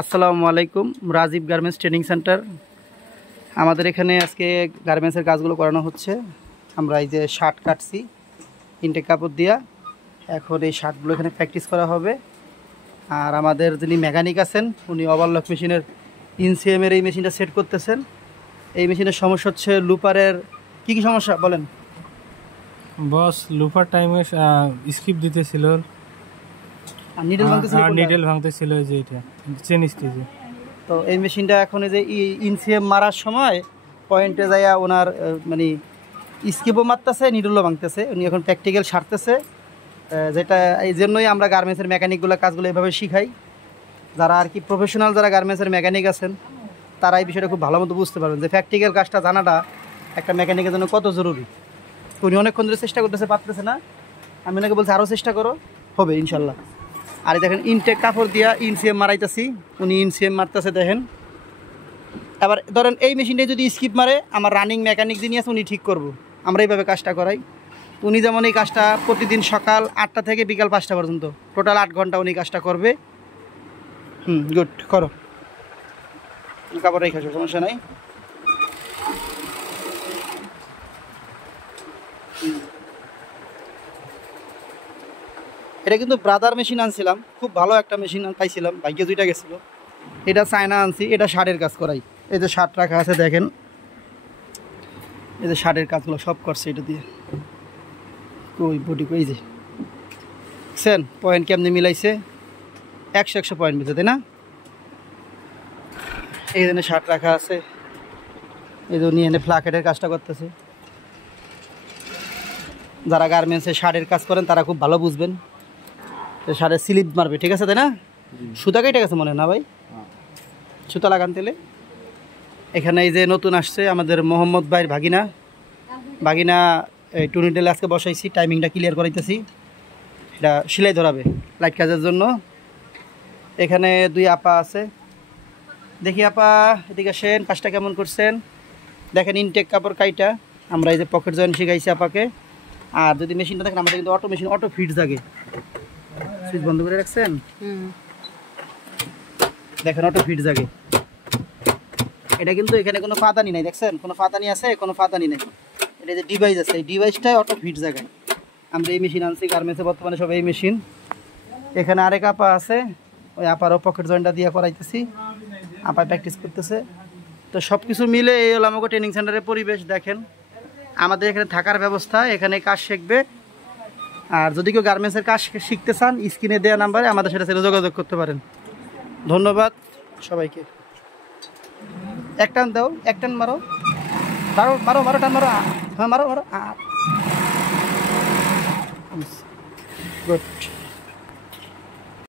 আসসালামু আলাইকুম। Rajib garments training centre. আমাদের এখানে আজকে গার্মেন্টসের কাজগুলো করানো হচ্ছে। আমরা এই যে শার্ট কাটছি ইনটেক কাপড় দিয়া, এখন এই শার্টগুলো এখানে প্র্যাকটিস করা হবে। আর আমাদের যিনি মেকানিক আছেন উনি ওভারলক মেশিনের ইনসিএমের এই মেশিনটা সেট করতেছেন। এই মেশিনের সমস্যা হচ্ছে লুপারের কি কি সমস্যা বলেন বস। লুপার টাইমে স্কিপ দিতেছিল আর নিডল ভাঙতেছিল যে এটা চেন স্টিচে। তো এই মেশিনটা এখন এই যে ইনসিএম মারার সময় পয়েন্টে যাইয়া ওনার মানে স্কিপও মারতেছে, নিডলও ভাঙতেছে। উনি এখন প্র্যাকটিক্যাল সারতেছে, যেটা এই জন্যই আমরা গার্মেন্টসের মেকানিকগুলো কাজগুলো এভাবে শিখাই। যারা আর কি প্রফেশনাল যারা গার্মেন্টসের মেকানিক আছেন তারা এই বিষয়টা খুব ভালো মতো বুঝতে পারবেন যে প্র্যাকটিক্যাল কাজটা জানাটা একটা মেকানিকের জন্য কত জরুরি। উনি অনেকক্ষণ ধরে চেষ্টা করতেছে, পারতেছে না। আমি ওনাকে বলছি আরও চেষ্টা করো, হবে ইনশাল্লাহ। আর দেখেন ইনটেক কাপড় দিয়া ইনসিএম মারাইতেছি, উনি ইনসিএম মারতেছে দেখেন। এবার ধরেন এই মেশিনটাই যদি স্কিপ মারে, আমার রানিং মেকানিক যিনি আছে উনি ঠিক করবো। আমরা এইভাবে কাজটা করাই। উনি যেমন এই কাজটা প্রতিদিন সকাল 8টা থেকে বিকাল 5টা পর্যন্ত টোটাল 8 ঘন্টা উনি কাজটা করবে। গুড, করো। কাপড় রেখে আসো, সমস্যা নাই। এটা কিন্তু ব্রাদার মেশিন আনছিলাম, খুব ভালো একটা মেশিন পাইছিলাম, ভাগ্যে 2টা গেছিলো। এটা চায়না আনছি, এটা শার্টের কাজ করাই। এই যে শার্ট রাখা আছে দেখেন, এই যে শার্টের কাজগুলো সব করছে এটা দিয়ে। কই বডি কই যে দেখছেন পয়েন্ট কেমনি মিলাইছে, 100 পয়েন্ট মিলছে, তাই না? এই জন্য শার্ট রাখা আছে। এই জন্য এনে ফ্লাকেটের কাজটা করতেছে। যারা গার্মেন্টসে শার্টের কাজ করেন তারা খুব ভালো বুঝবেন। শার্টের স্লিপ মারবে, ঠিক আছে তাই না? সুতা কেটে গেছে মনে না ভাই? সুতা লাগান তেলে। এখানে এই যে নতুন আসছে আমাদের মোহাম্মদ ভাইয়ের ভাগিনা এই টুনিটেলে আজকে বসাইছি, টাইমিংটা ক্লিয়ার করাইতেছি। এটা সেলাই ধরাবে লাইট কাজের জন্য। এখানে 2 আপা আছে, দেখি আপা এদিকে আসেন, কাজটা কেমন করছেন দেখেন। ইনটেক কাপড় কাইটা আমরা এই যে পকেট জয়েন্ট শিখাইছি আপাকে। আর যদি মেশিনটা দেখেন আমাদের কিন্তু অটো মেশিন, অটো ফিট জাগে। সুইচ বন্ধ করে রাখছেন, দেখেন অটো ফিট জাগে। এটা কিন্তু এখানে কোনো ফাদানি নাই, দেখছেন কোনো ফাদানি আছে, কোনো ফাদানি নেই। এটা যে ডিভাইস আছে, এই ডিভাইসটাই অটো ফিট জায়গায়। আমরা এই মেশিন আনছি গার্মেন্টসে, বর্তমানে সব এই মেশিন। এখানে আরেক আপা আছে, ওই আপারও পকেট জয়েন্টটা দিয়ে করাইতেছি, আপা প্র্যাকটিস করতেছে। তো সব কিছু মিলে এই হলো আমাকে ট্রেনিং সেন্টারের পরিবেশ। দেখেন আমাদের এখানে থাকার ব্যবস্থা, এখানে কাজ শিখবে। আর যদি কেউ গার্মেন্টসের কাজ শিখতে চান স্ক্রিনে দেওয়া নাম্বারে আমাদের সাথে যোগাযোগ করতে পারেন। ধন্যবাদ সবাইকে। এক টান দাও, এক টান মারো, মারো টান মারো, হ্যাঁ মারো। গুড।